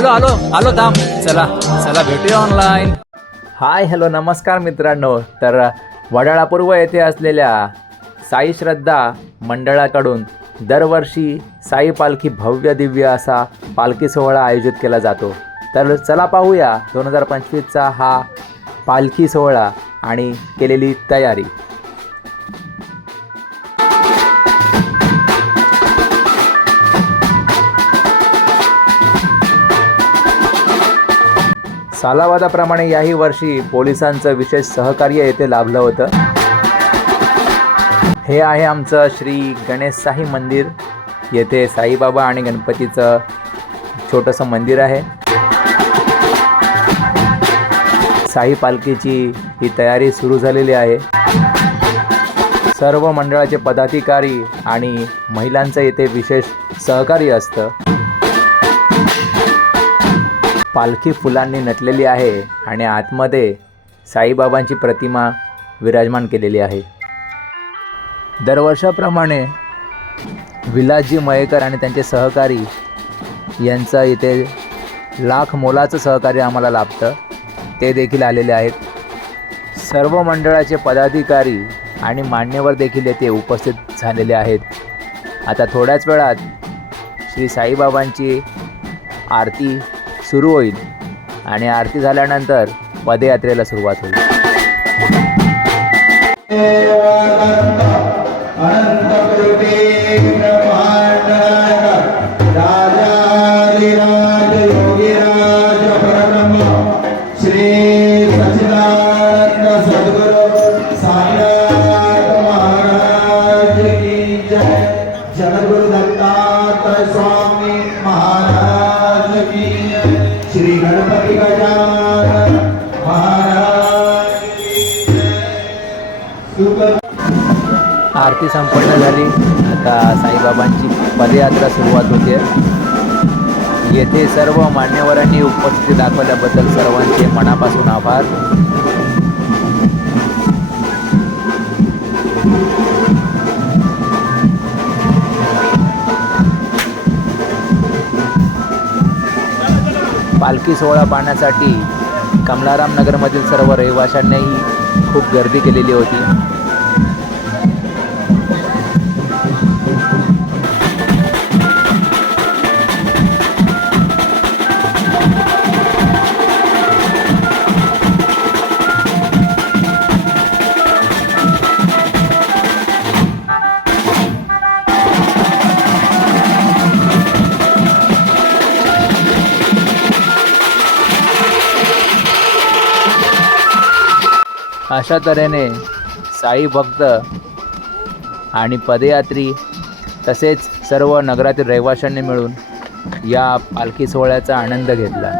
आलो आलो आलो थांब. चला चला भेटूया ऑनलाईन हाय हॅलो नमस्कार मित्रांनो. तर वडाळा पूर्व येथे असलेल्या साई श्रद्धा मंडळाकडून दरवर्षी साई पालखी भव्य दिव्य असा पालखी सोहळा आयोजित केला जातो. तर चला पाहूया दोन हजार पंचवीसचा हा पालखी सोहळा आणि केलेली तयारी. सालावादाप्रमाणे याही वर्षी पोलिसांचं विशेष सहकार्य येथे लाभलं होतं. हे आहे आमचं श्री गणेश साई मंदिर. येथे साईबाबा आणि गणपतीचं छोटंसं मंदिर आहे. साई पालखीची ही तयारी सुरू झालेली आहे. सर्व मंडळाचे पदाधिकारी आणि महिलांचं येथे विशेष सहकार्य असतं. पालखी फुलांनी नटलेली आहे आणि आतमध्ये साईबाबांची प्रतिमा विराजमान केलेली आहे. दरवर्षाप्रमाणे विलासजी मयेकर आणि त्यांचे सहकारी यांचं इथे लाख मोलाचं सहकार्य आम्हाला लाभतं. ते देखील आलेले आहेत. सर्व मंडळाचे पदाधिकारी आणि मान्यवर देखील येथे उपस्थित झालेले आहेत. आता थोड्याच वेळात श्री साईबाबांची आरती सुरू होईल आणि आरती झाल्यानंतर पदयात्रेला सुरुवात होईल. श्री सचिदानंद सद्गुरु साईनाथ आरती संपन्न झाली. आता साईबाबांची पदयात्रा सुरुवात होते. येथे सर्व मान्यवरांनी उपस्थिती दाखवल्याबद्दल सर्वांचे मनापासून आभार. पालखी सोहळा पाहण्यासाठी कमलाराम नगरमधील सर्व रहिवाशांनीही खूप गर्दी केलेली होती. अशा तऱ्हेने साई भक्त आणि पदयात्री तसेच सर्व नगरातील रहिवाशांनी मिळून या पालखी सोहळ्याचा आनंद घेतला.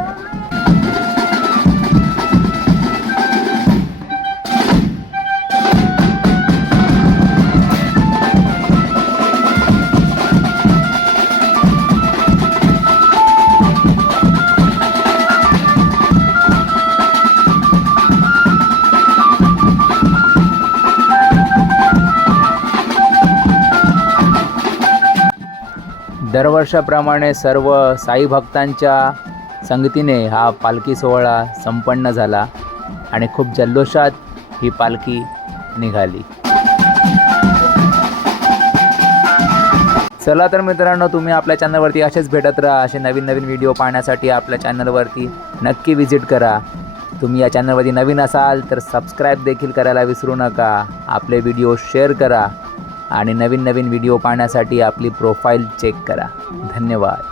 दरवर्षाप्रमाणे सर्व साई भक्तांच्या संगतीने हा पालखी सोहळा संपन्न झाला आणि खूप जल्लोषात ही पालखी निघाली. चला तर मित्रांनो तुम्ही आपल्या चॅनलवरती असेच भेटत राहा. असे नवीन नवीन व्हिडिओ पाहण्यासाठी आपल्या चॅनलवरती नक्की व्हिजिट करा. तुम्ही या चॅनलवरती नवीन असाल तर सबस्क्राईब देखील करायला विसरू नका. आपले व्हिडिओ शेअर करा. आणि नवीन नवीन व्हिडिओ पाहण्यासाठी आपली प्रोफाईल चेक करा. धन्यवाद.